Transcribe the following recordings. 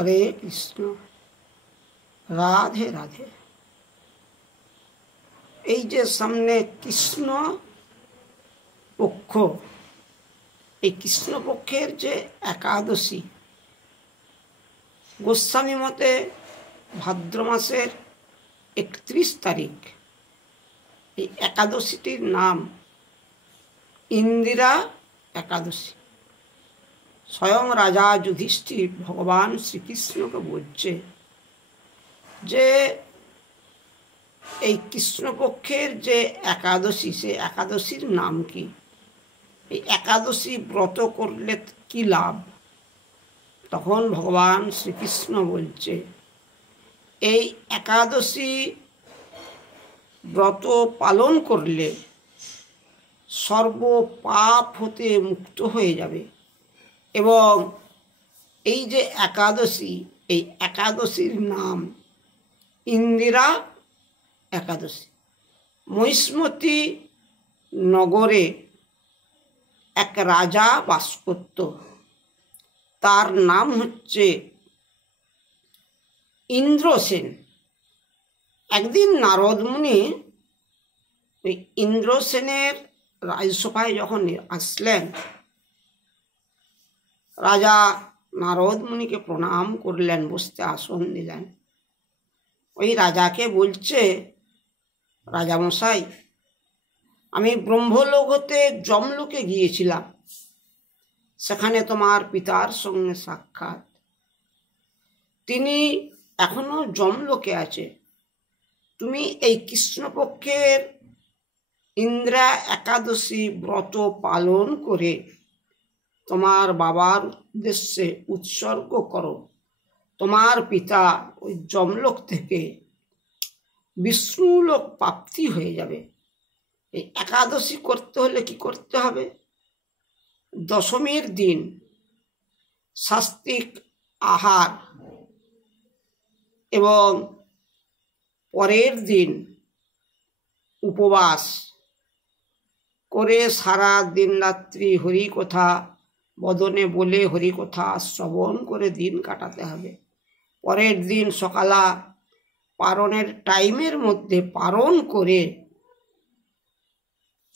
হরে কৃষ্ণ, রাধে রাধে। এই যে সামনে কৃষ্ণ পক্ষ, এই কৃষ্ণপক্ষের যে একাদশী, গোস্বামী মতে ভাদ্র মাসের 31 তারিখ, এই একাদশীটির নাম ইন্দিরা একাদশী। স্বয়ং রাজা যুধিষ্ঠির ভগবান শ্রীকৃষ্ণকে বলছে যে এই কৃষ্ণপক্ষের যে একাদশী, সে একাদশীর নাম কি, এই একাদশী ব্রত করলে কি লাভ? তখন ভগবান শ্রীকৃষ্ণ বলছে এই একাদশী ব্রত পালন করলে সর্ব পাপ হতে মুক্ত হয়ে যাবে। এবং এই যে একাদশী, এই একাদশীর নাম ইন্দিরা একাদশী। মহিষ্মতি নগরে এক রাজা বাস করত, তার নাম হচ্ছে ইন্দ্রসেন। একদিন নারদ মুনি ওই ইন্দ্রসেনের রাজসভায় যখন আসলেন, রাজা নারদ মুনিকে প্রণাম করলেন, বসতে আসন দিলেন। ওই রাজাকে বলছে, রাজামশাই, আমি ব্রহ্মলোক হতে যমলোকে গিয়েছিলাম, সেখানে তোমার পিতার সঙ্গে সাক্ষাৎ। তিনি এখনো যমলোকে আছে। তুমি এই কৃষ্ণপক্ষের ইন্দিরা একাদশী ব্রত পালন করে তোমার বাবার উদ্দেশ্যে উৎসর্গ করো। তোমার পিতা ওই যমলোক থেকে বিষ্ণুলোক প্রাপ্তি হয়ে যাবে। এই একাদশী করতে হলে কি করতে হবে? দশমীর দিন সাত্ত্বিক আহার এবং পরের দিন উপবাস করে সারা দিন রাত্রি হরিকথা বদনে বলে হরিকথা শ্রবণ করে দিন কাটাতে হবে। পরের দিন সকালা পারণের টাইমের মধ্যে পারণ করে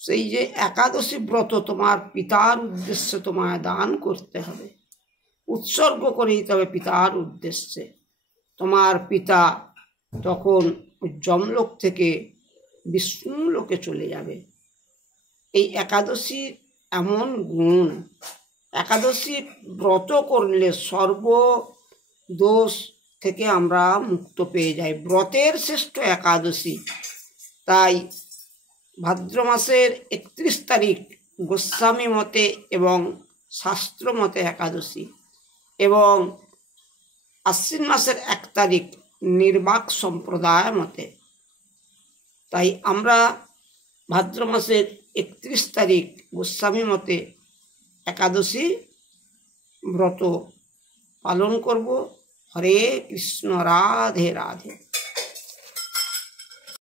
সেই যে একাদশী ব্রত তোমার পিতার উদ্দেশ্যে তোমায় দান করতে হবে, উৎসর্গ করে দিতে হবে পিতার উদ্দেশ্যে। তোমার পিতা তখন যমলোক থেকে বিষ্ণুলোকে চলে যাবে। এই একাদশীর এমন গুণ, একাদশী ব্রত করলে সর্ব দোষ থেকে আমরা মুক্ত পেয়ে যাই। ব্রতের শ্রেষ্ঠ একাদশী, তাই ভাদ্র মাসের 31 তারিখ গোস্বামী মতে এবং শাস্ত্র মতে একাদশী, এবং আশ্বিন মাসের 1 তারিখ নির্বাক সম্প্রদায় মতে। তাই আমরা ভাদ্র মাসের 31 তারিখ গোস্বামী মতে একাদশী ব্রত পালন করব। হরে কৃষ্ণ, রাধে রাধে।